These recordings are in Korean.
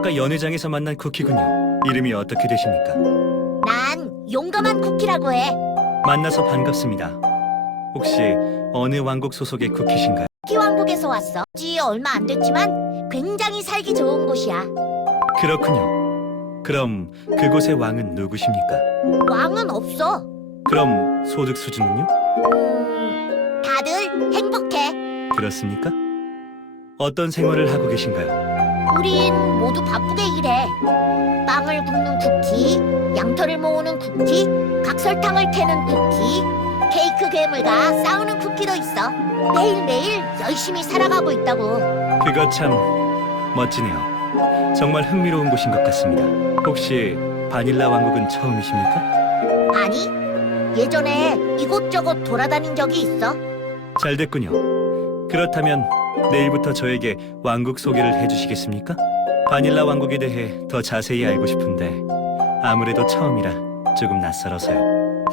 아까 연회장에서 만난 쿠키군요. 이름이 어떻게 되십니까? 난 용감한 쿠키라고 해. 만나서 반갑습니다. 혹시 어느 왕국 소속의 쿠키신가요? 쿠키 왕국에서 왔어. 지 얼마 안 됐지만 굉장히 살기 좋은 곳이야. 그렇군요. 그럼 그곳의 왕은 누구십니까? 왕은 없어. 그럼 소득 수준은요? 음, 다들 행복해. 그렇습니까? 어떤 생활을 하고 계신가요? 우린 모두 바쁘게 일해. 빵을 굽는 쿠키, 양털을 모으는 쿠키, 각설탕을 캐는 쿠키, 케이크 괴물과 싸우는 쿠키도 있어. 매일매일 열심히 살아가고 있다고. 그거 참 멋지네요. 정말 흥미로운 곳인 것 같습니다. 혹시 바닐라 왕국은 처음이십니까? 아니, 예전에 이곳저곳 돌아다닌 적이 있어. 잘 됐군요. 그렇다면 내일부터 저에게 왕국 소개를 해주시겠습니까? 바닐라 왕국에 대해 더 자세히 알고 싶은데 아무래도 처음이라 조금 낯설어서요.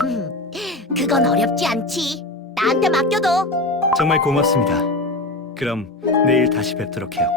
그건 어렵지 않지. 나한테 맡겨둬. 정말 고맙습니다. 그럼 내일 다시 뵙도록 해요.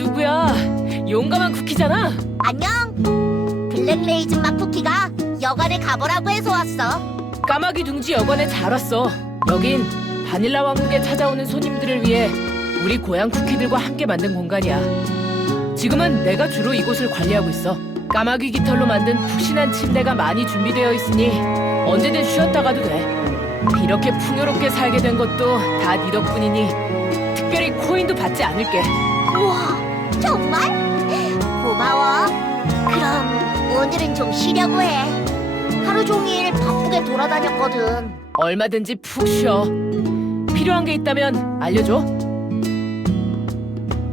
누구야? 용감한 쿠키잖아. 안녕. 블랙 레이즌 맛 쿠키가 여관에 가보라고 해서 왔어. 까마귀 둥지 여관에 잘 왔어. 여긴 바닐라 왕국에 찾아오는 손님들을 위해 우리 고향 쿠키들과 함께 만든 공간이야. 지금은 내가 주로 이곳을 관리하고 있어. 까마귀 깃털로 만든 푹신한 침대가 많이 준비되어 있으니 언제든 쉬었다 가도 돼. 이렇게 풍요롭게 살게 된 것도 다 네 덕분이니 특별히 코인도 받지 않을게. 우와, 정말? 고마워. 그럼 오늘은 좀 쉬려고 해. 하루 종일 바쁘게 돌아다녔거든. 얼마든지 푹 쉬어. 필요한 게 있다면 알려줘.